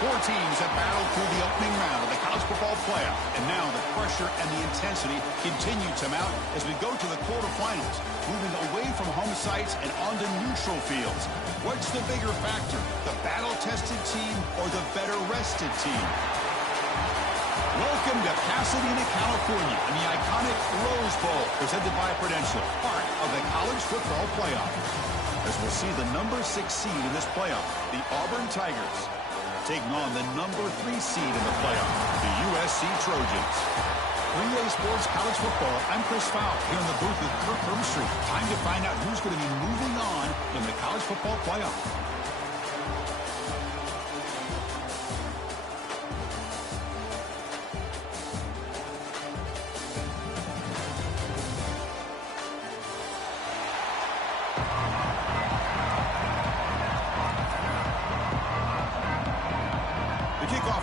Four teams have battled through the opening round of the college football playoff, and now the pressure and the intensity continue to mount as we go to the quarterfinals, moving away from home sites and onto neutral fields. What's the bigger factor, the battle-tested team or the better-rested team? Welcome to Pasadena, California, in the iconic Rose Bowl, presented by Prudential, part of the college football playoff. As we'll see the number 6 seed in this playoff, the Auburn Tigers, taking on the number 3 seed in the playoff, the USC Trojans. 3A Sports College Football, I'm Chris Fowle, here in the booth with Kirk Herbstreit. Time to find out who's going to be moving on in the college football playoff.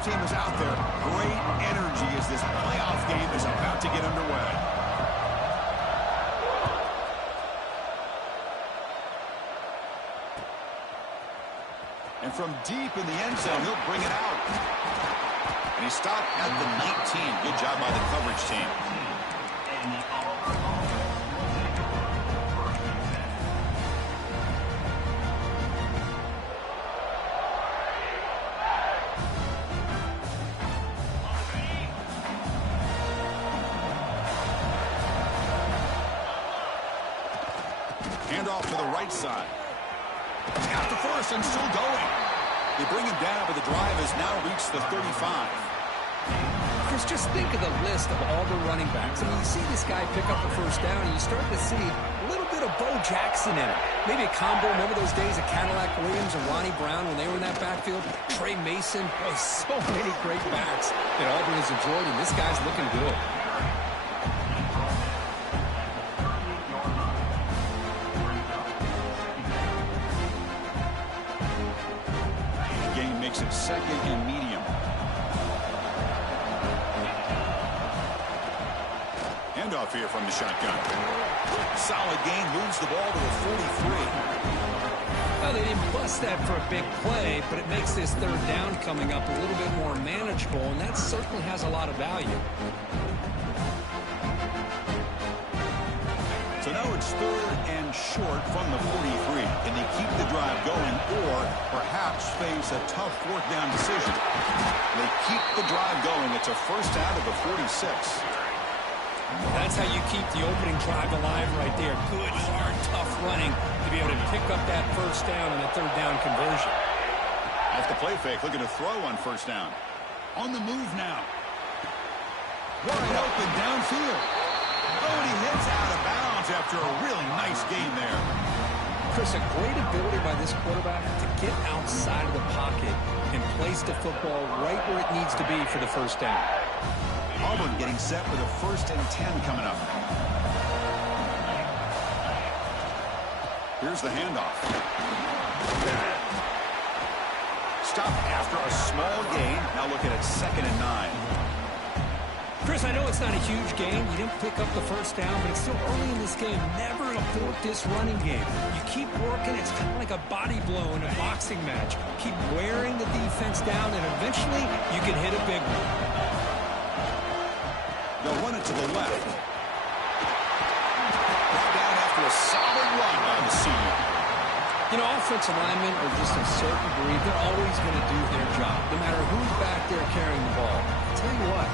Team is out there. Great energy as this playoff game is about to get underway. And from deep in the end zone, he'll bring it out. And he stopped at the 19. Good job by the coverage team. Handoff to the right side. He's got the first and still going. They bring him down, but the drive has now reached the 35. Chris, just think of the list of Auburn running backs. I mean, you see this guy pick up the first down, and you start to see a little bit of Bo Jackson in it. Maybe a combo. Remember those days of Cadillac Williams and Ronnie Brown when they were in that backfield? Trey Mason. Boy, so many great backs that Auburn has enjoyed, and this guy's looking good. Makes it second and medium. Handoff here from the shotgun. Solid gain, moves the ball to the 43. Well, they didn't bust that for a big play, but it makes this third down coming up a little bit more manageable, and that certainly has a lot of value. So now it's third and short from the 43. Can they keep the drive going or perhaps face a tough fourth down decision? They keep the drive going. It's a first out of the 46. That's how you keep the opening drive alive right there. Good, hard, tough running to be able to pick up that first down and a third down conversion. Off the play fake, looking to throw on first down. On the move now. Wide open downfield. Oh, and he hits out of bounds after a really nice game there. Chris, a great ability by this quarterback to get outside of the pocket and place the football right where it needs to be for the first down. Auburn getting set for the 1st and 10 coming up. Here's the handoff. Stop after a small gain. Now looking at 2nd and 9. Chris, I know it's not a huge game. You didn't pick up the first down, but it's still early in this game. Never abort this running game. You keep working. It's kind of like a body blow in a boxing match. Keep wearing the defense down, and eventually you can hit a big one. They'll run it to the left. Brought down after a solid run by the senior. You know, offensive linemen are just a certain breed. They're always going to do their job, no matter who's back there carrying the ball. I'll tell you what.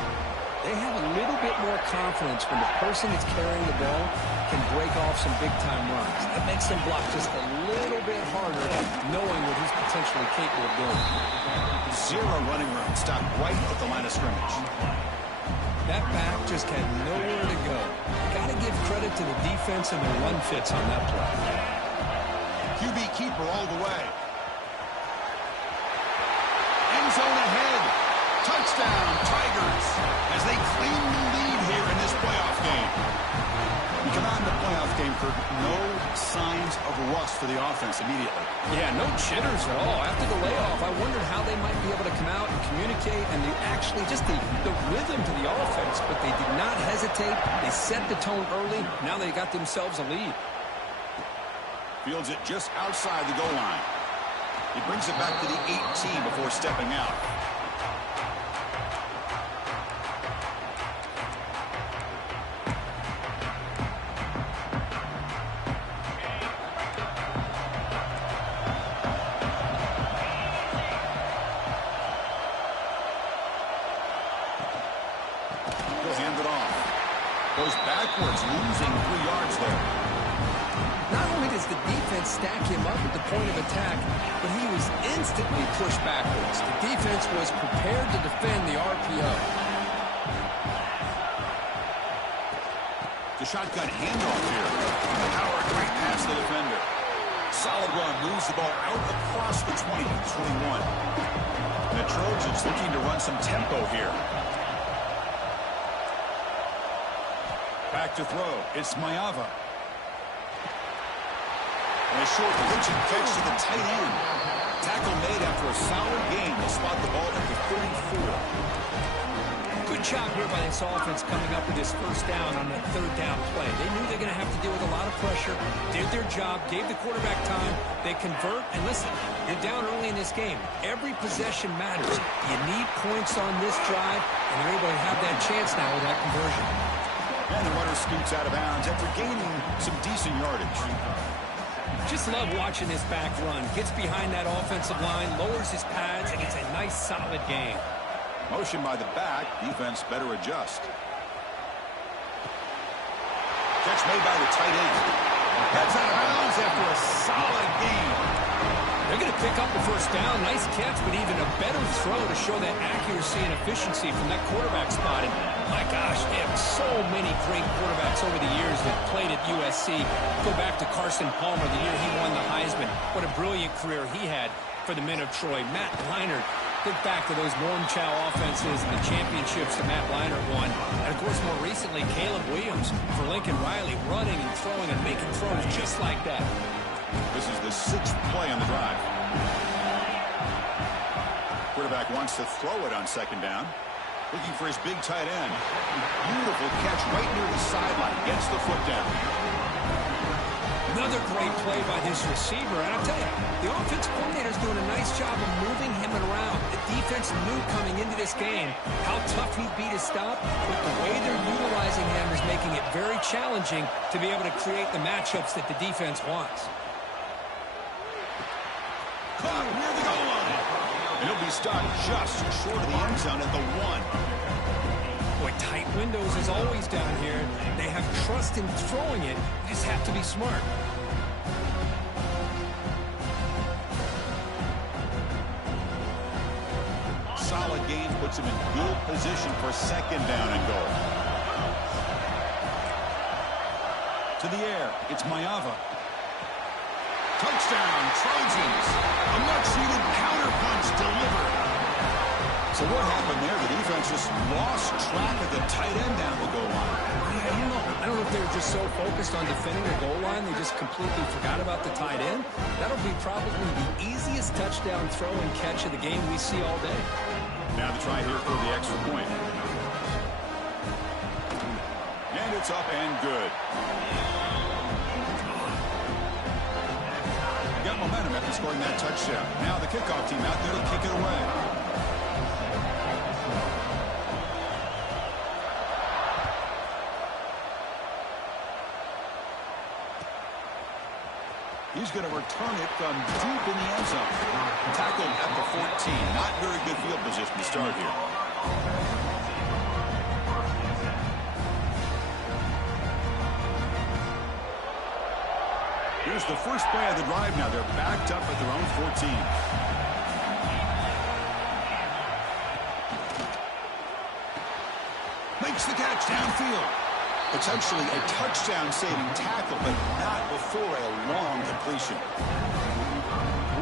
They have a little bit more confidence when the person that's carrying the ball can break off some big-time runs. That makes them block just a little bit harder, knowing what he's potentially capable of doing. Zero running room. Stopped right at the line of scrimmage. That back just had nowhere to go. Got to give credit to the defense and their run fits on that play. QB keeper all the way. End zone ahead. Touchdown, Tigers, as they claim the lead here in this playoff game. We come out in the playoff game, Kirk, no signs of rust for the offense immediately. Yeah, no jitters at all. After the layoff, I wondered how they might be able to come out and communicate and actually just the rhythm to the offense, but they did not hesitate. They set the tone early. Now they got themselves a lead. Fields it just outside the goal line. He brings it back to the 18 before stepping out. He'll hand it off. Goes backwards, losing 3 yards there. Not only does the defense stack him up at the point of attack, but he was instantly pushed backwards. The defense was prepared to defend the RPO. The shotgun handoff here. Power, great pass to the defender. Solid run, moves the ball out across the 20, 21. And the Trojans looking to run some tempo here. Back to throw. It's Mayava. And a short pitching catch to the tight end. Tackle made after a solid gain. They'll spot the ball at the 34. Good job here by this offense coming up with this first down on that third down play. They knew they're going to have to deal with a lot of pressure, did their job, gave the quarterback time. They convert, and listen, you're down early in this game. Every possession matters. You need points on this drive, and you're able to have that chance now with that conversion. And the runner scoots out of bounds after gaining some decent yardage. Just love watching this back run. Gets behind that offensive line, lowers his pads, and it's a nice, solid game. Motion by the back. Defense better adjust. Catch made by the tight end. That's out of bounds after a solid gain. They're going to pick up the first down. Nice catch, but even a better throw to show that accuracy and efficiency from that quarterback spot. And my gosh, they have so many great quarterbacks over the years that played at USC. Go back to Carson Palmer, the year he won the Heisman. What a brilliant career he had for the men of Troy. Matt Leinart, think back to those Norm Chow offenses and the championships that Matt Leinart won. And, of course, more recently, Caleb Williams for Lincoln Riley, running and throwing and making throws just like that. This is the 6th play on the drive. Quarterback wants to throw it on second down. Looking for his big tight end. Beautiful catch right near the sideline. Gets the foot down. Another great play by this receiver. And I'll tell you, the offense coordinator's doing a nice job of moving him around. The defense knew coming into this game how tough he'd be to stop, but the way they're utilizing him is making it very challenging to be able to create the matchups that the defense wants. Caught near the goal line. And he'll be stopped just short of the end zone at the 1. Boy, tight windows as always down here. They have trust in throwing it. You just have to be smart. Solid gain puts him in good position for second down and goal. To the air, it's Mayava. Touchdown, Trojans. A much-needed counterpunch delivered. So what happened there? The defense just lost track of the tight end down the goal line. I don't know if they were just so focused on defending the goal line, they just completely forgot about the tight end. That'll be probably the easiest touchdown throw and catch of the game we see all day. Now to try here for the extra point. And it's up and good. Got momentum after scoring that touchdown. Now the kickoff team out there to kick it away. He's going to return it from deep in the end zone. Tackled at the 14. Not very good field position to start here. Here's the first play of the drive now. They're backed up at their own 14. Makes the catch downfield. Potentially a touchdown-saving tackle, but not before a long completion.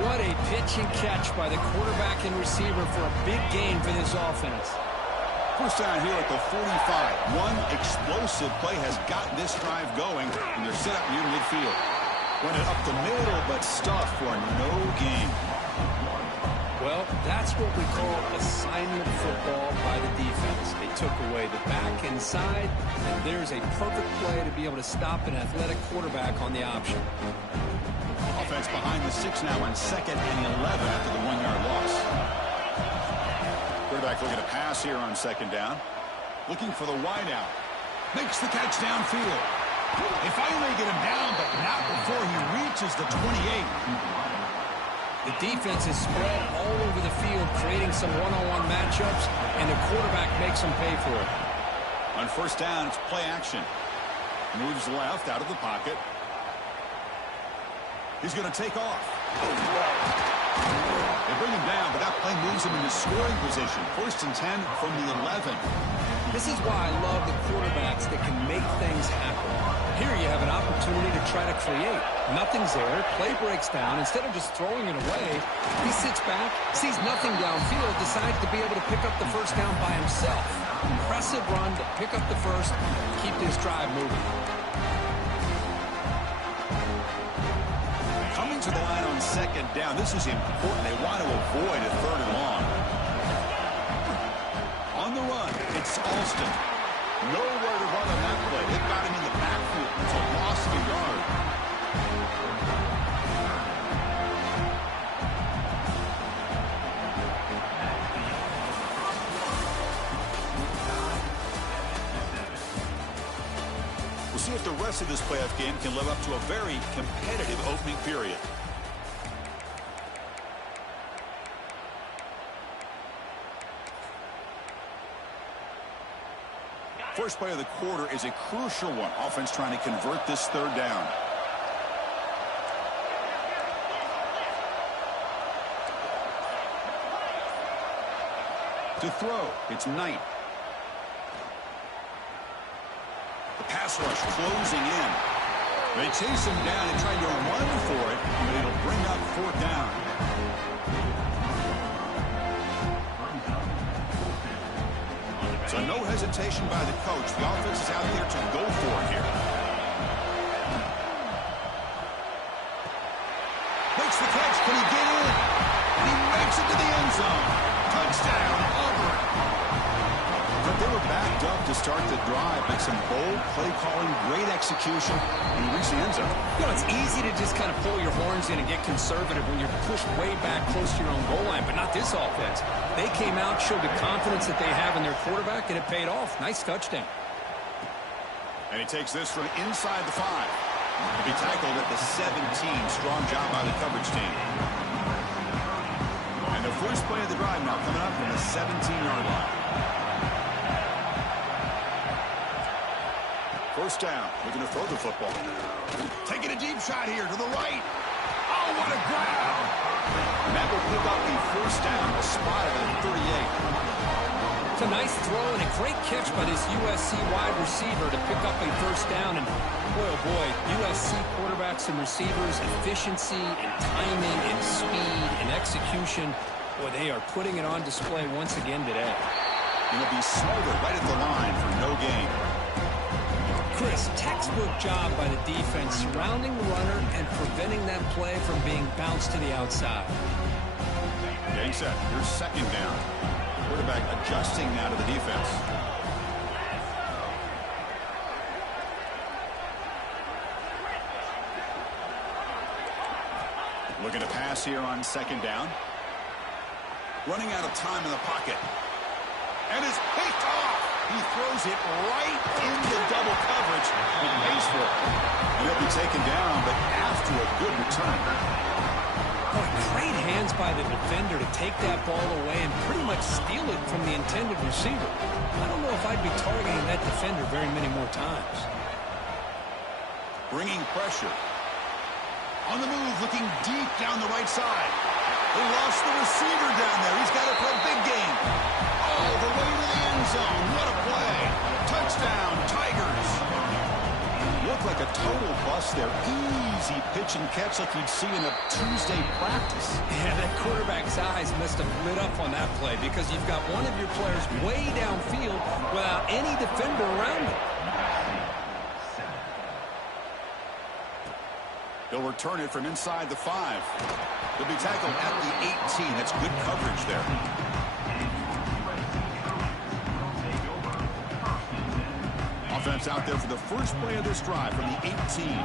What a pitch and catch by the quarterback and receiver for a big gain for this offense. First down here at the 45. One explosive play has got this drive going, and they're set up near midfield. Went it up the middle, but stuffed for no gain. Well, that's what we call assignment football by the defense. They took away the back inside, and there's a perfect play to be able to stop an athletic quarterback on the option. Offense behind the 6 now on 2nd and 11 after the 1-yard loss. Quarterback looking to pass here on 2nd down. Looking for the wideout. Makes the catch downfield. They finally get him down, but not before he reaches the 28. The defense is spread all over the field, creating some one-on-one matchups, and the quarterback makes them pay for it. On 1st down, it's play action. Moves left out of the pocket. He's going to take off. They bring him down, but that play moves him into scoring position. 1st and 10 from the 11. This is why I love the quarterbacks that can make things happen. Here you have an opportunity to try to create. Nothing's there. Play breaks down. Instead of just throwing it away, he sits back, sees nothing downfield, decides to be able to pick up the 1st down by himself. Impressive run to pick up the 1st, keep this drive moving. Coming to the line on 2nd down. This is important. They want to avoid a 3rd and long. On the run, it's Alston. Nowhere to run on that play. They've got him in the backfield. It's a loss of a yard. We'll see if the rest of this playoff game can live up to a very competitive opening period. First play of the quarter is a crucial one. Offense trying to convert this 3rd down. To throw, it's Knight. The pass rush closing in. They chase him down and try to run for it, but it'll bring up 4th down. So no hesitation by the coach. The offense is out there to go for it here. Makes the catch. Can he get in? And he makes it to the end zone. Touchdown, Auburn. But they were backed up to start the drive. Make some bold play calling, great execution, and he reached the end zone. You know, it's easy to just kind of pull your horns in and get conservative when you're pushed way back close to your own goal line, but not this offense. They came out, showed the confidence that they have in their quarterback, and it paid off. Nice touchdown. And he takes this from inside the 5. He'll be tackled at the 17. Strong job by the coverage team. And the first play of the drive now coming up from the 17-yard line. 1st down. Looking to throw the football. Taking a deep shot here to the right. Oh, what a grab! And that will pick up the 1st down, a spot at the 38. It's a nice throw and a great catch by this USC wide receiver to pick up a 1st down. And boy, oh boy, USC quarterbacks and receivers, efficiency and timing and speed and execution. Boy, they are putting it on display once again today. And he'll be smothered right at the line for no gain. Chris, textbook job by the defense surrounding the runner and preventing that play from being bounced to the outside. Getting set. Here's 2nd down. Quarterback adjusting now to the defense. Looking to pass here on 2nd down. Running out of time in the pocket. And it's picked off. He throws it right into double coverage and pays for it. And he'll be taken down, but after a good return. Boy, great hands by the defender to take that ball away and pretty much steal it from the intended receiver. I don't know if I'd be targeting that defender very many more times. Bringing pressure. On the move, looking deep down the right side. They lost the receiver down there. He's got it for a big game. All the way to the end zone. What a play. Touchdown, Tigers. Looked like a total bust there. Easy pitch and catch like you'd see in a Tuesday practice. Yeah, that quarterback's eyes must have lit up on that play because you've got one of your players way downfield without any defender around him. He'll return it from inside the 5. He'll be tackled at the 18. That's good coverage there. Offense out there for the first play of this drive from the 18.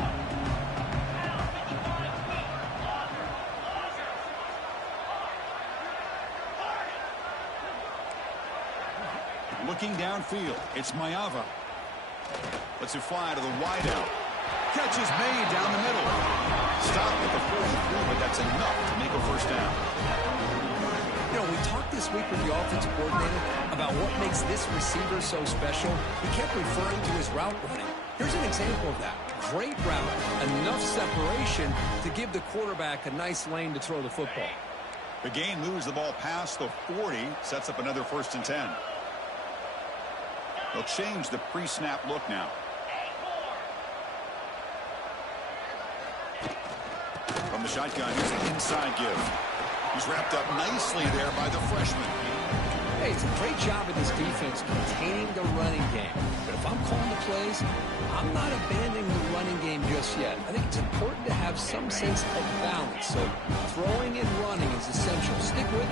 Looking downfield, it's Maeva. Lets it fly to the wideout. Catch is made down the middle. Stop at the 43, but that's enough to make a first down. You know, we talked this week with the offensive coordinator about what makes this receiver so special. He kept referring to his route running. Here's an example of that. Great route, enough separation to give the quarterback a nice lane to throw the football. The gain moves the ball past the 40, sets up another 1st and 10. They'll change the pre-snap look now. From the shotgun, here's an inside give. He's wrapped up nicely there by the freshman. Hey, it's a great job of this defense containing the running game. But if I'm calling the plays, I'm not abandoning the running game just yet. I think it's important to have some sense of balance. So throwing and running is essential. Stick with it.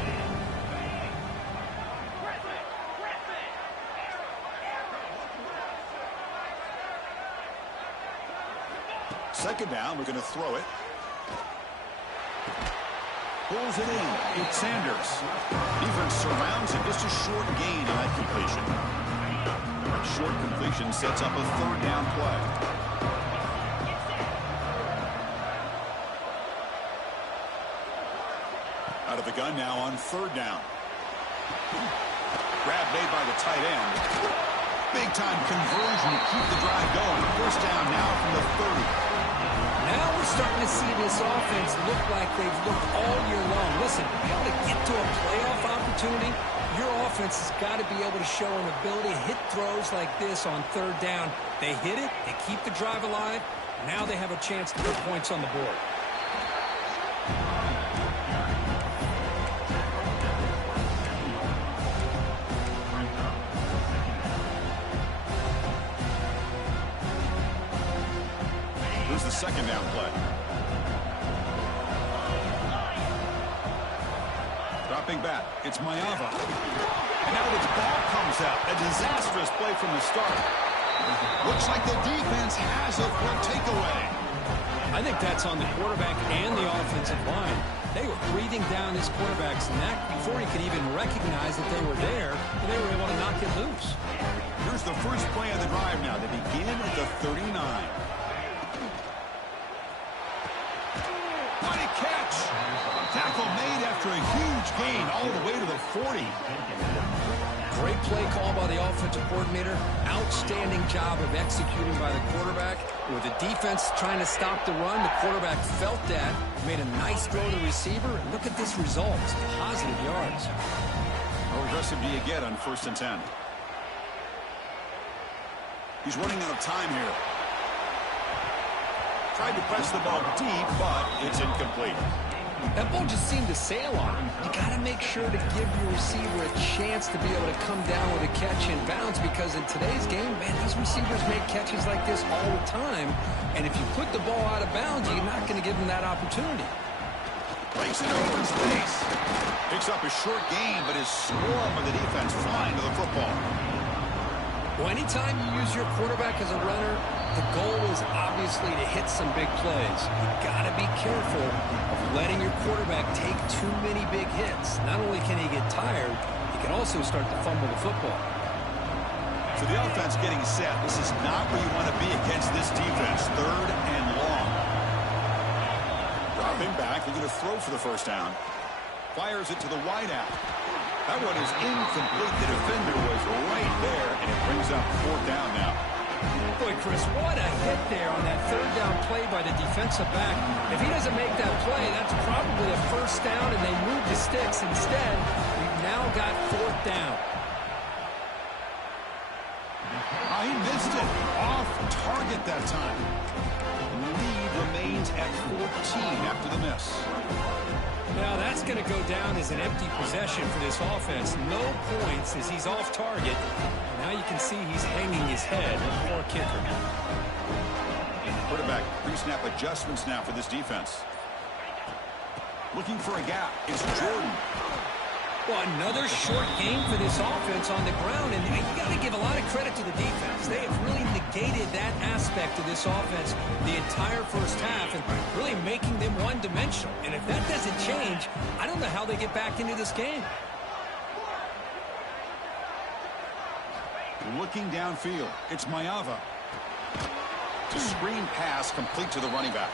Second down, we're going to throw it. Pulls it in. It's Sanders. Defense surrounds it. Just a short gain on that completion. That short completion sets up a 3rd down play. Out of the gun now on 3rd down. Grab made by the tight end. Big-time conversion to keep the drive going. 1st down now from the 30. Now we're starting to see this offense look like they've looked all year long. Listen, to be able to get to a playoff opportunity, your offense has got to be able to show an ability to hit throws like this on 3rd down. They hit it, they keep the drive alive. Now they have a chance to put points on the board. The 2nd down play. Dropping back. It's Maeva. And now this ball comes out. A disastrous play from the start. Looks like the defense has it for a takeaway. I think that's on the quarterback and the offensive line. They were breathing down his quarterback's neck before he could even recognize that they were there, and they were able to knock it loose. Here's the first play of the drive now. They begin at the 39. What a catch! Tackle made after a huge gain all the way to the 40. Great play call by the offensive coordinator. Outstanding job of executing by the quarterback. With the defense trying to stop the run, the quarterback felt that, made a nice throw to the receiver, and look at this result. It's positive yards. How aggressive do you get on 1st and 10? He's running out of time here. Tried to press the ball deep, but it's incomplete. That ball just seemed to sail on him. You got to make sure to give your receiver a chance to be able to come down with a catch in bounds, because in today's game, man, these receivers make catches like this all the time. And if you put the ball out of bounds, you're not going to give them that opportunity. Breaks it over in space. Picks up a short gain, but is swarmed by the defense flying to the football. Well, anytime you use your quarterback as a runner, the goal is obviously to hit some big plays. You've got to be careful of letting your quarterback take too many big hits. Not only can he get tired, he can also start to fumble the football. So the offense getting set. This is not where you want to be against this defense. 3rd and long. Dropping back, looking to throw for the 1st down. Fires it to the wideout. That one is incomplete. The defender was right there, and it brings up 4th down now. Boy, Chris, what a hit there on that 3rd down play by the defensive back. If he doesn't make that play, that's probably a 1st down, and they move the sticks. Instead, we've now got 4th down. He missed it. Off target that time. Lead remains at 14 after the miss. Now that's going to go down as an empty possession for this offense. No points as he's off target. Now you can see he's hanging his head. Poor kicker. Quarterback pre-snap adjustments now for this defense. Looking for a gap. It's Jordan. Well, another short game for this offense on the ground, and you got to give a lot of credit to the defense. They have really negated that aspect of this offense the entire first half and really making them one-dimensional. And if that doesn't change, I don't know how they get back into this game. Looking downfield, it's Mayava. The screen pass complete to the running back.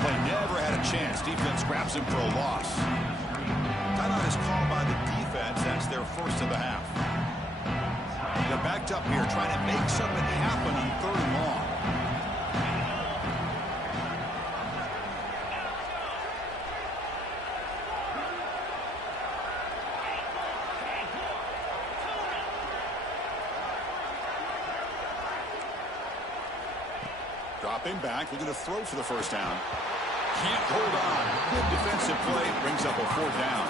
Play never had a chance. Defense grabs him for a loss. Timeout is called by the defense. That's their first of the half. They're backed up here trying to make something happen on 3rd and long. Dropping back, looking to throw for the first down. Can't hold on. Good defensive play, brings up a 4th down.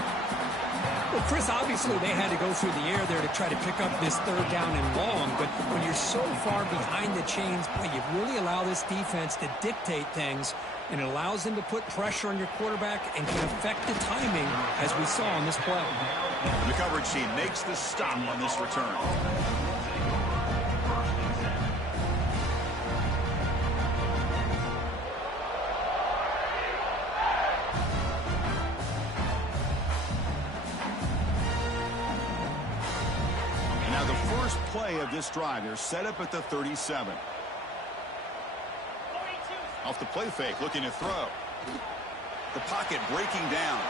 Well, Chris, obviously they had to go through the air there to try to pick up this 3rd down and long, but when you're so far behind the chains, boy, you really allow this defense to dictate things, and it allows them to put pressure on your quarterback and can affect the timing, as we saw on this play. The coverage team makes the stop on this return. Play of this drive. They're set up at the 37. Off the play fake, looking to throw. The pocket breaking down.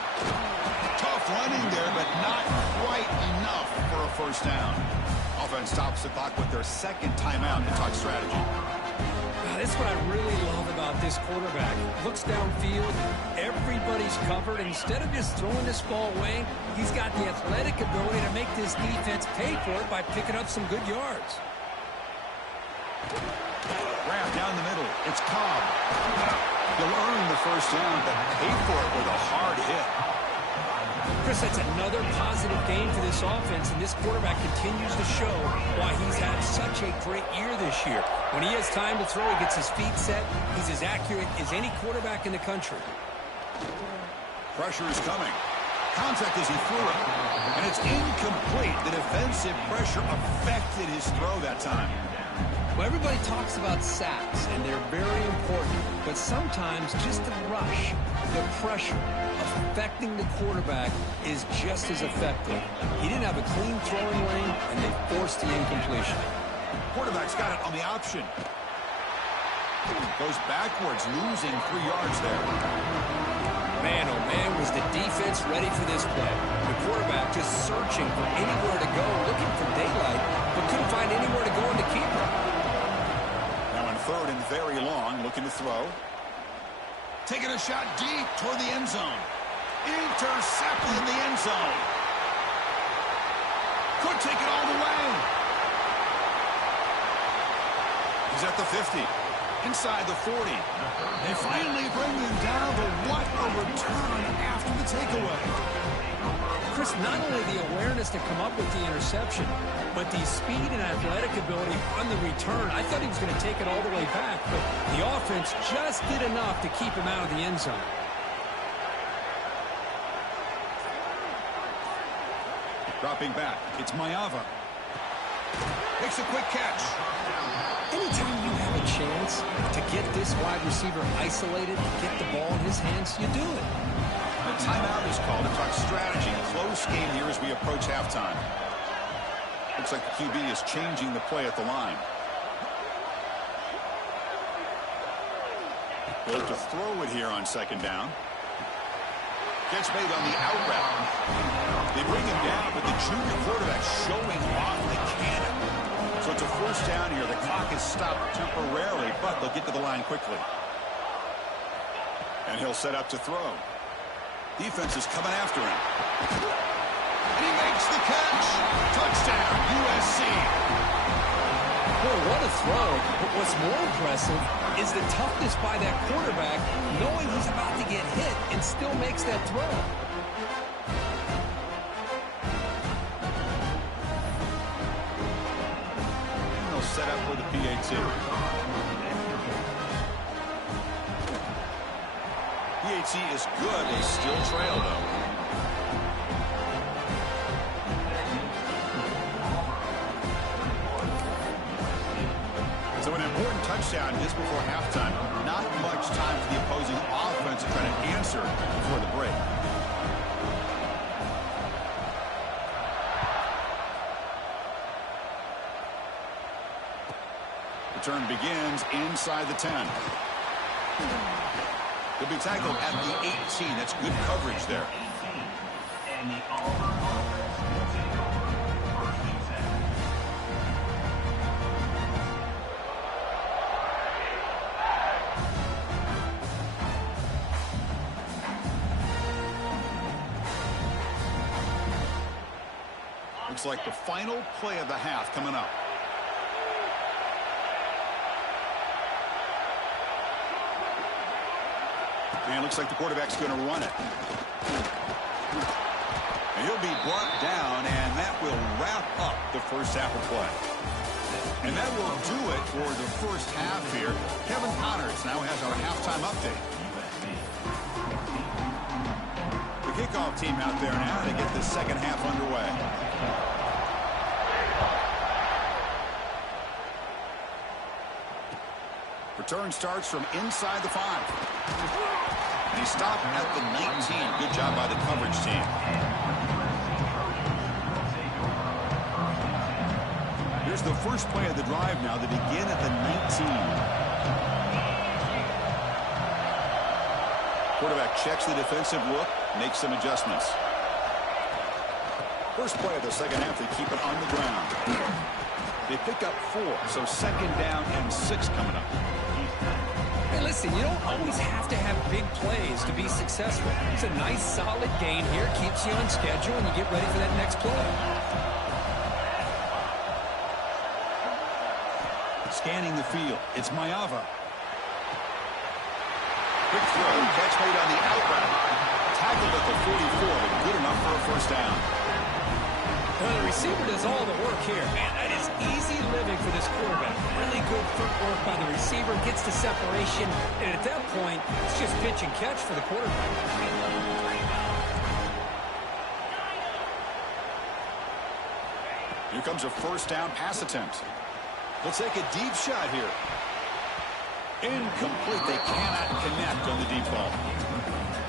Tough running there, but not quite enough for a first down. Offense stops the clock with their 2nd timeout to talk strategy. That's what I really love about this quarterback. Looks downfield, everybody's covered. Instead of just throwing this ball away, he's got the athletic ability to make this defense pay for it by picking up some good yards. Grab down the middle. It's Cobb. He'll earn the first down, but pay for it with a hard hit. Chris, that's another positive game for this offense, and this quarterback continues to show why he's had such a great year this year. When he has time to throw, he gets his feet set. He's as accurate as any quarterback in the country. Pressure is coming. Contact as he threw it, and it's incomplete. The defensive pressure affected his throw that time. Well, everybody talks about sacks, and they're very important, but sometimes just the rush, the pressure, affecting the quarterback is just as effective. He didn't have a clean throwing lane, and they forced the incompletion. Quarterback's got it on the option. Goes backwards, losing 3 yards there. Man, oh man, was the defense ready for this play. The quarterback just searching for anywhere to go, looking for daylight, but couldn't find anywhere to go in the keeper. Now on 3rd and very long, looking to throw. Taking a shot deep toward the end zone. Intercepted in the end zone. Could take it all the way. He's at the 50. Inside the 40. They finally bring him down, but what a return after the takeaway. Chris, not only the awareness to come up with the interception, but the speed and athletic ability on the return. I thought he was going to take it all the way back, but the offense just did enough to keep him out of the end zone. Dropping back, it's Mayava. Makes a quick catch. Anytime you have a chance to get this wide receiver isolated, get the ball in his hands, you do it. A timeout is called to talk strategy. Close game here as we approach halftime. Looks like the QB is changing the play at the line. They'll have to throw it here on 2nd down. Gets made on the out route. They bring him down, but the junior quarterback showing off the cannon. So it's a first down here. The clock is stopped temporarily, but they'll get to the line quickly. And he'll set up to throw. Defense is coming after him. And he makes the catch. Touchdown, USC. Boy, what a throw. But what's more impressive is the toughness by that quarterback, knowing he's about to get hit and still makes that throw. Set up for the PAT. PAT is good. They still trail, though. So an important touchdown just before halftime. Not much time for the opposing offense to try to answer before the break. Return begins inside the 10. He'll be tackled at the 18. That's good coverage there. And the Auburn offense will take over first and 10. Looks like the final play of the half coming up. And it looks like the quarterback's going to run it. And he'll be brought down, and that will wrap up the first half of play. And that will do it for the first half here. Kevin Connors now has our halftime update. The kickoff team out there now to get the second half underway. Return starts from inside the 5. And he stopped at the 19. Good job by the coverage team. Here's the first play of the drive now. They begin at the 19. Quarterback checks the defensive look, makes some adjustments. First play of the second half, they keep it on the ground. They pick up 4, so second down and 6 coming up. Hey, listen, you don't always have to have big plays to be successful. It's a nice, solid gain here. Keeps you on schedule, and you get ready for that next play. Scanning the field. It's Mayava. Quick throw. Catch made on the out route. Tackled at the 44, but good enough for a first down. Well, the receiver does all the work here. Man, that is easy living for this quarterback. Really good footwork by the receiver. Gets the separation. And at that point, it's just pitch and catch for the quarterback. Here comes a first down pass attempt. They'll take a deep shot here. Incomplete. They cannot connect on the deep ball.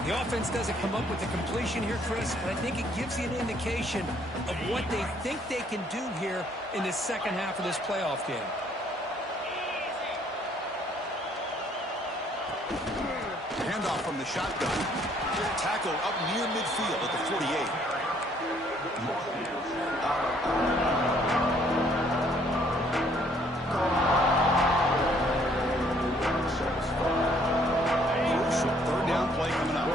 The offense doesn't come up with the completion here, Chris, but I think it gives you an indication of what they think they can do here in this second half of this playoff game. Handoff from the shotgun. Tackle up near midfield at the 48. Crucial third down play coming up.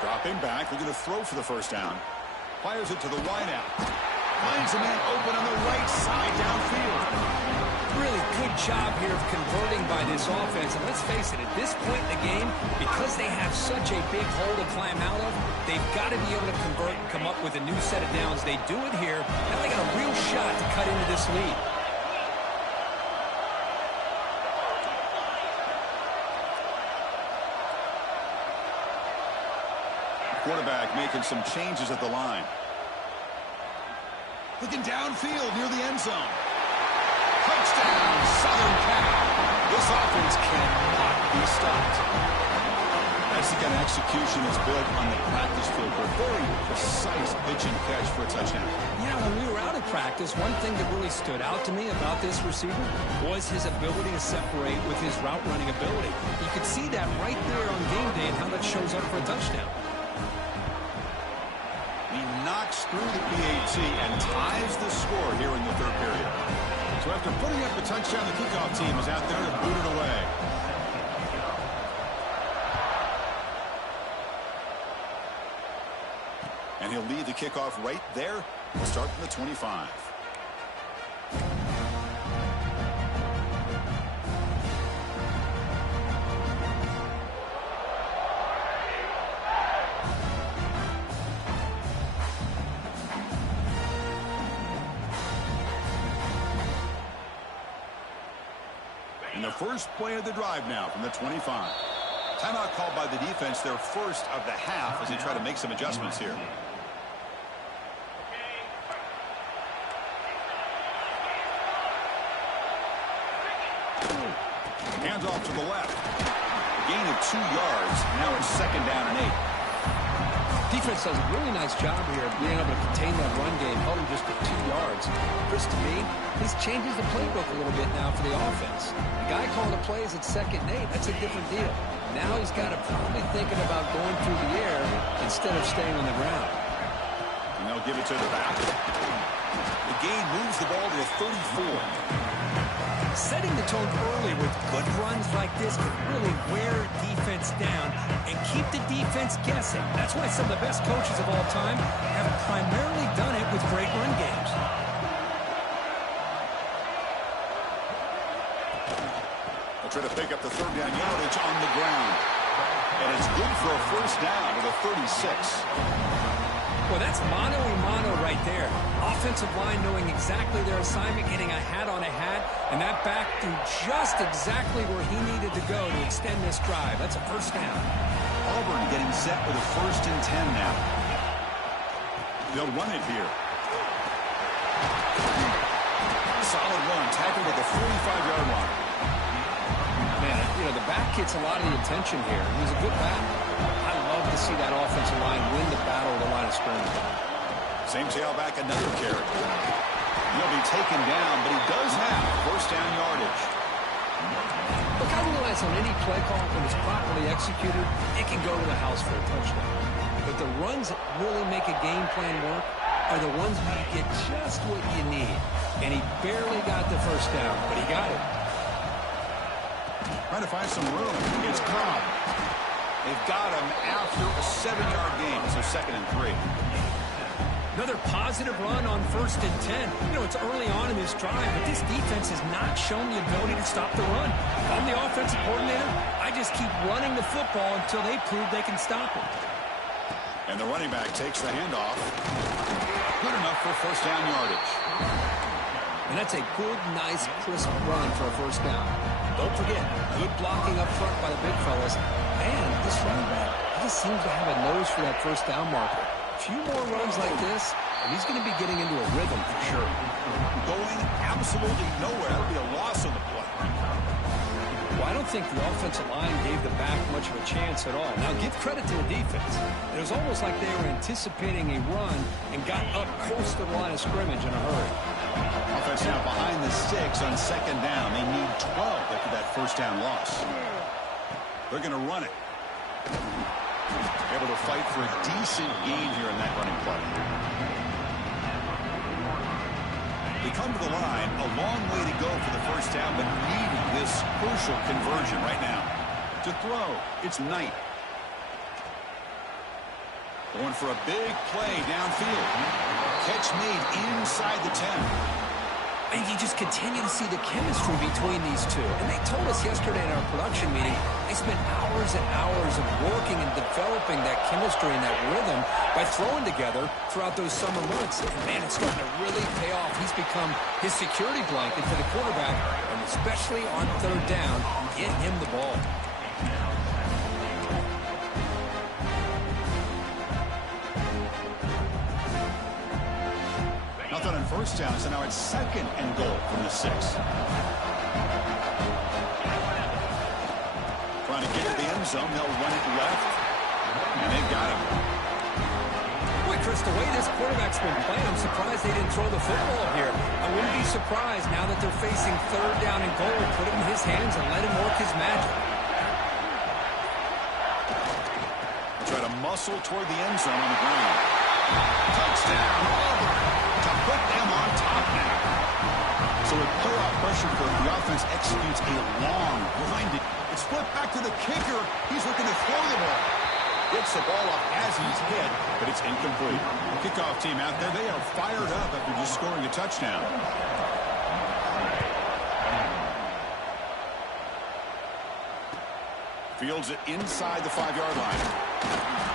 Dropping back, they're going to throw for the first down. Fires it to the wide out. Finds a man open on the right side downfield. Really good job here of converting by this offense. And let's face it, at this point in the game, because they have such a big hole to climb out of, they've got to be able to convert and come up with a new set of downs. They do it here. Now they got a real shot to cut into this lead. Quarterback making some changes at the line. Looking downfield near the end zone. Touchdown, Southern Cal. This offense cannot be stopped. That's the kind of execution that's built on the practice field. A very precise pitch and catch for a touchdown. Yeah, when we were out of practice, one thing that really stood out to me about this receiver was his ability to separate with his route running ability. You could see that right there on game day and how that shows up for a touchdown. He knocks through the PAT and ties the score here in the third period. So after putting up a touchdown, the kickoff team is out there to boot it away. And he'll lead the kickoff right there. We'll start from the 25. first play of the drive now from the 25. Timeout called by the defense, their first of the half, as they try to make some adjustments here. Hands off to the left. Gain of 2 yards. Now it's 2nd down and 8. Defense does a really nice job here of being able to contain that run game, held him just for 2 yards. Chris, to me, this changes the playbook a little bit now for the offense. The guy calling the plays at 2nd and 8, that's a different deal. Now he's got to probably thinking about going through the air instead of staying on the ground. And they'll give it to the back. The gain moves the ball to the 34. Setting the tone early with good runs like this can really wear defense down and keep the defense guessing. That's why some of the best coaches of all time have primarily done it with great run games. They'll try to pick up the 3rd down yardage on the ground. And it's good for a 1st down to the 36. Well, that's mano-a-mano right there. Offensive line knowing exactly their assignment, getting a hat on a hat, and that back threw just exactly where he needed to go to extend this drive. That's a 1st down. Auburn getting set with a 1st and 10 now. They'll run it here. Solid run, tackled at the 45-yard line. Man, you know, the back gets a lot of the attention here. He's a good back. I love to see that offensive line win the battle of the line of scrimmage. Same tailback, another carry. He'll be taken down, but he does have 1st down yardage. Look, I realize on any play call, when it's properly executed, it can go to the house for a touchdown. But the runs that really make a game plan work are the ones where you get just what you need. And he barely got the 1st down, but he got it. Trying to find some room. It's Cobb. They've got him after a 7-yard gain, so 2nd and 3. Another positive run on 1st and 10. You know, it's early on in this drive, but this defense has not shown the ability to stop the run. If I'm the offensive coordinator, I just keep running the football until they prove they can stop it. And the running back takes the handoff. Good enough for 1st down yardage. And that's a good, nice, crisp run for a 1st down. Don't forget, good blocking up front by the big fellas. And this running back, he just seems to have a nose for that 1st down marker. A few more runs like this, and he's going to be getting into a rhythm for sure. Going absolutely nowhere. That'll be a loss on the play. Well, I don't think the offensive line gave the back much of a chance at all. Now, give credit to the defense. It was almost like they were anticipating a run and got up close to the line of scrimmage in a hurry. Offense now behind the sticks on 2nd down. They need 12 after that 1st down loss. They're going to run it. Able to fight for a decent gain here in that running play. They come to the line, a long way to go for the 1st down, but needing this crucial conversion right now. To throw, it's Knight. Going for a big play downfield. Catch made inside the 10. And you just continue to see the chemistry between these two. And they told us yesterday in our production meeting, they spent hours and hours of working and developing that chemistry and that rhythm by throwing together throughout those summer months. And, man, it's starting to really pay off. He's become his security blanket for the quarterback, and especially on 3rd down, get him the ball. Nothing on 1st down, so now it's 2nd and goal from the 6. Trying to get to the end zone. They'll run it left. And they've got him. Boy, Chris, the way this quarterback's been playing, I'm surprised they didn't throw the football here. I wouldn't be surprised now that they're facing 3rd down and goal. Put it in his hands and let him work his magic. They'll try to muscle toward the end zone on the ground. Touchdown, Auburn, to put them on top now. So with playoff pressure, the offense executes a long, grinding. It's flipped back to the kicker. He's looking to throw the ball. Gets the ball up as he's hit, but it's incomplete. The kickoff team out there, they are fired up after just scoring a touchdown. Fields it inside the 5-yard line.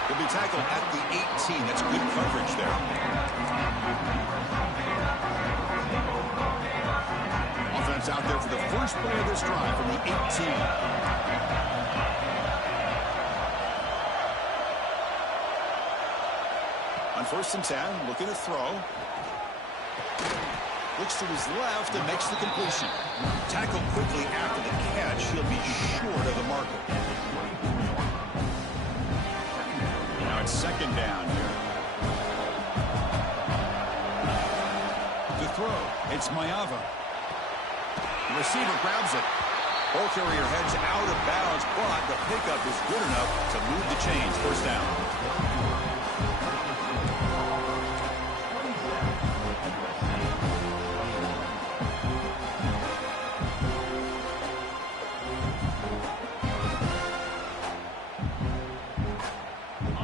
He'll be tackled at the 18. That's good coverage there. Offense offense out there for the first play of this drive from the 18. On 1st and 10, looking to throw. Looks to his left and makes the completion. Tackled quickly after the catch. He'll be short of the marker. Now it's 2nd down here. To throw, it's Mayava. The receiver grabs it. Ball carrier heads out of bounds, but the pickup is good enough to move the chains. 1st down.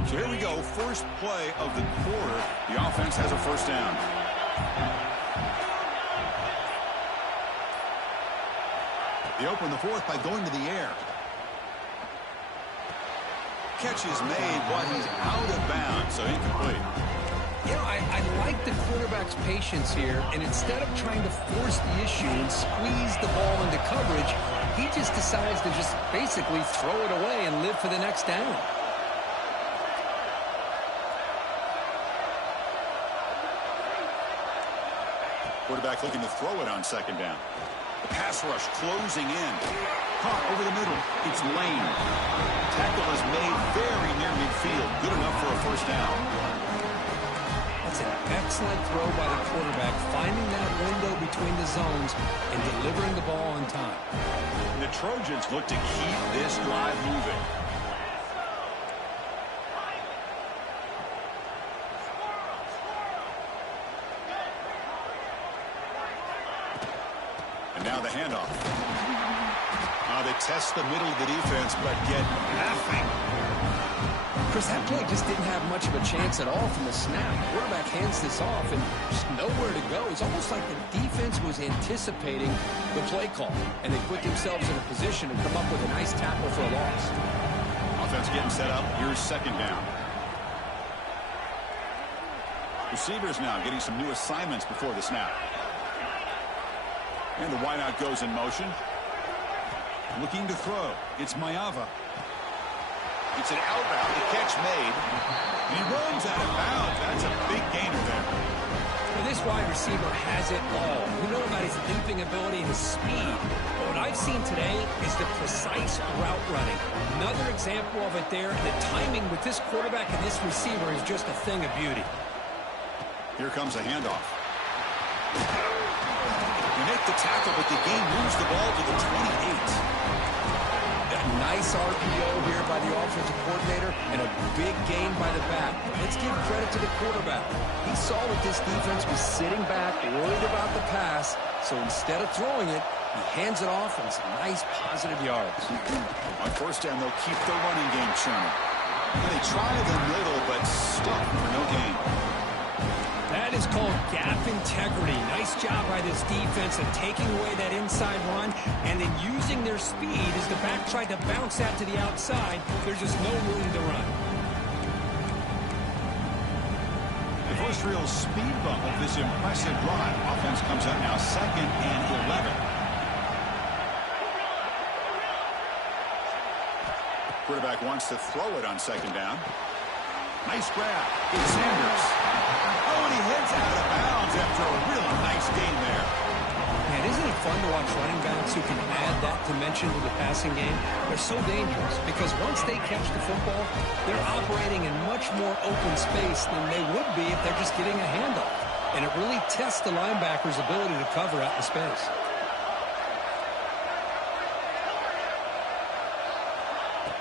So here we go, first play of the quarter. The offense has a 1st down. They open the 4th by going to the air. Catch is made, but he's out of bounds, so incomplete. You know, I like the quarterback's patience here, and instead of trying to force the issue and squeeze the ball into coverage, he just decides to just basically throw it away and live for the next down. Quarterback looking to throw it on 2nd down. The pass rush closing in. Caught over the middle. It's Lane. Tackle is made very near midfield. Good enough for a 1st down. That's an excellent throw by the quarterback, finding that window between the zones and delivering the ball on time. The Trojans look to keep this drive moving. And now the handoff. They test the middle of the defense, but get nothing. Chris, that play just didn't have much of a chance at all from the snap. The quarterback hands this off and just nowhere to go. It's almost like the defense was anticipating the play call, and they put themselves in a position to come up with a nice tackle for a loss. Offense getting set up. Here's 2nd down. Receivers now getting some new assignments before the snap. And the wideout goes in motion. Looking to throw. It's Mayava. It's an outbound. The catch made. He runs out of bounds. That's a big gainer there. Well, this wide receiver has it all. We know about his leaping ability and his speed. But what I've seen today is the precise route running. Another example of it there. The timing with this quarterback and this receiver is just a thing of beauty. Here comes a handoff. They make the tackle, but the game moves the ball to the 28. Nice RPO here by the offensive coordinator and a big gain by the back. Let's give credit to the quarterback. He saw that this defense was sitting back, worried about the pass, so instead of throwing it, he hands it off and some nice positive yards. On 1st down, they'll keep the running game churning. They try the middle, but stuck for no gain. That is called gap integrity. Nice job by this defense of taking away that inside run and then using their speed as the back tried to bounce that to the outside. There's just no room to run. The first real speed bump of this impressive drive. Offense comes out now 2nd and 11. Quarterback wants to throw it on 2nd down. Nice grab. It's Sanders. Oh, and he heads out of bounds after a really nice gain there. Man, isn't it fun to watch running backs who can add that dimension to the passing game? They're so dangerous because once they catch the football, they're operating in much more open space than they would be if they're just getting a handoff. And it really tests the linebacker's ability to cover out in space.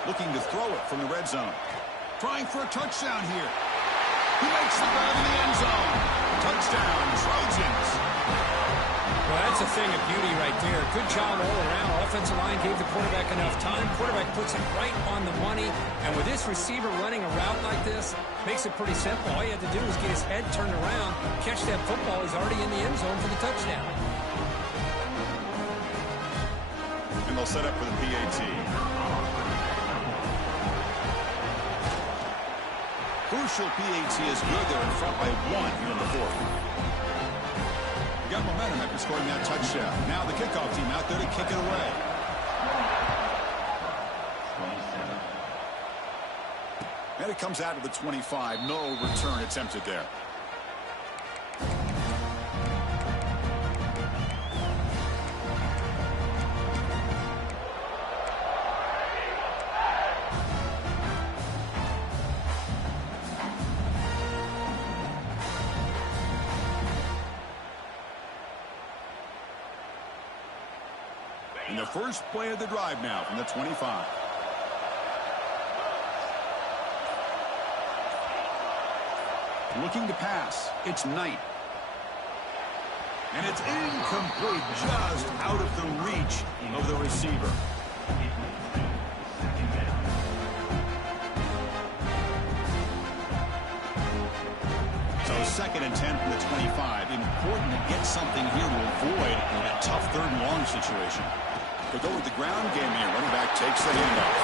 Looking to throw it from the red zone. Trying for a touchdown here. He makes the grab in the end zone. Touchdown, Trojans. Well, that's a thing of beauty right there. Good job all around. Offensive line gave the quarterback enough time. Quarterback puts it right on the money. And with this receiver running a route like this, makes it pretty simple. All you had to do was get his head turned around, catch that football. He's already in the end zone for the touchdown. And they'll set up for the PAT. Crucial PAT is good. They're in front by 1 here in the 4th. You got momentum after scoring that touchdown. Now the kickoff team out there to kick it away. 27. And it comes out of the 25. No return attempted there. And the first play of the drive now from the 25. Looking to pass. It's Knight. And it's incomplete, just out of the reach of the receiver. So 2nd and 10 from the 25. Important to get something here to avoid a tough 3rd and long situation. They'll go with the ground game here. Running back takes the handoff.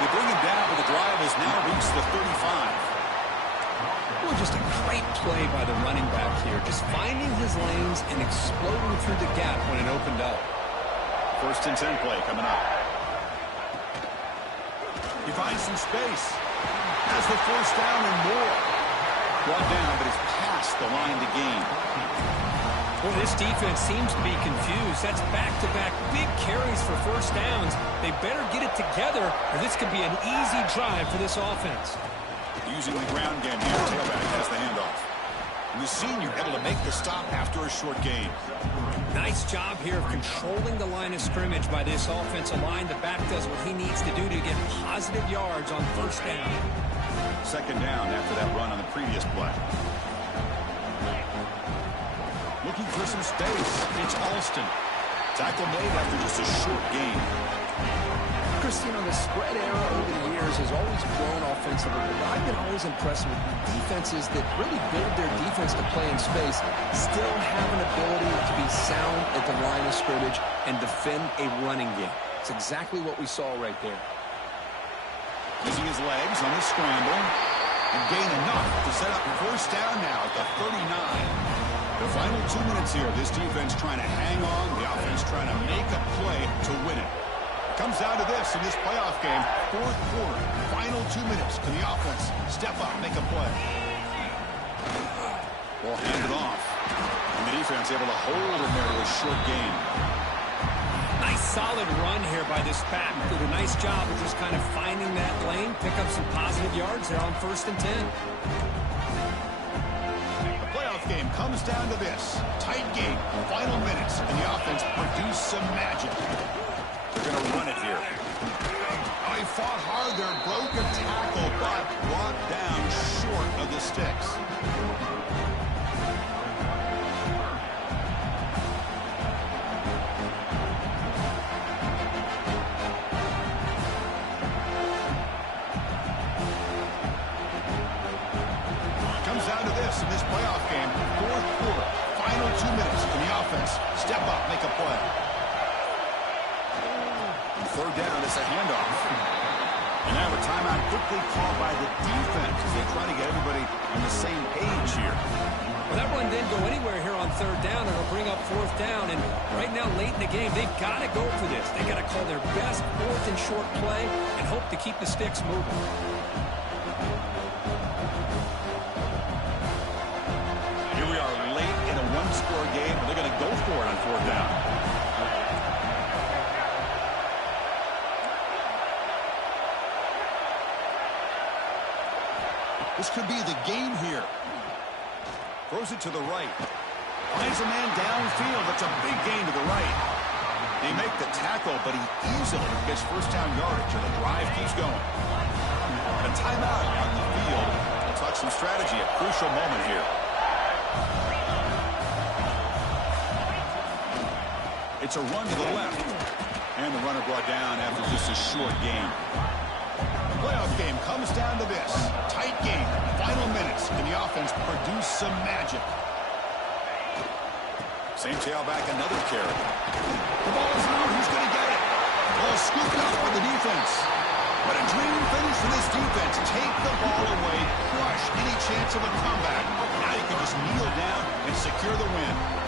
They bring him down, but the drive has now reached the 35. Well, just a great play by the running back here. Just finding his lanes and exploding through the gap when it opened up. 1st and 10 play coming up. He finds some space. Has the 1st down and more. Brought down, but it's past the line to gain. Well, this defense seems to be confused. That's back-to-back big carries for 1st downs. They better get it together, or this could be an easy drive for this offense. Using the ground game here, tailback has the handoff. And the senior able to make the stop after a short gain. Nice job here of controlling the line of scrimmage by this offensive line. The back does what he needs to do to get positive yards on 1st down. 2nd down after that run on the previous play. Looking for some space. It's Alston. Tackle made after just a short gain. Christine, on the spread era over the years has always grown offensively, but I've been always impressed with defenses that really build their defense to play in space, still have an ability to be sound at the line of scrimmage and defend a running game. It's exactly what we saw right there. Using his legs on the scramble and gain enough to set up 1st down now at the 39. The final 2 minutes here. This defense trying to hang on. The offense trying to make a play to win it. It comes down to this in this playoff game. 4th quarter. Final 2 minutes. Can the offense step up, make a play? Ball handed off. And the defense able to hold him there to a short gain. Nice solid run here by this back. Did a nice job of just kind of finding that lane, pick up some positive yards there on 1st and 10. Game comes down to this. Tight game, final minutes, and the offense produced some magic. They're going to run it here. Oh, he fought hard there, broke a tackle, but brought down short of the sticks. Comes down to this in this playoff game. 4th quarter, final 2 minutes. Can the offense step up, make a play? And 3rd down, it's a handoff. And now a timeout quickly called by the defense as they try to get everybody on the same page here. Well, that run didn't go anywhere here on 3rd down. It'll bring up 4th down. And right now, late in the game, they've got to go for this. They've got to call their best 4th and short play and hope to keep the sticks moving. Score game, but they're going to go for it on 4th down. This could be the game here. Throws it to the right. Finds a man downfield. That's a big gain to the right. They make the tackle, but he easily gets 1st down yardage, and the drive keeps going. A timeout on the field. We'll talk some strategy, a crucial moment here. It's a run to the left. And the runner brought down after just a short gain. Playoff game comes down to this. Tight game. Final minutes. Can the offense produce some magic? Same tailback, another carry. The ball is out. Who's going to get it? Ball scooped up by the defense. What a dream finish for this defense. Take the ball away. Crush any chance of a comeback. Now you can just kneel down and secure the win.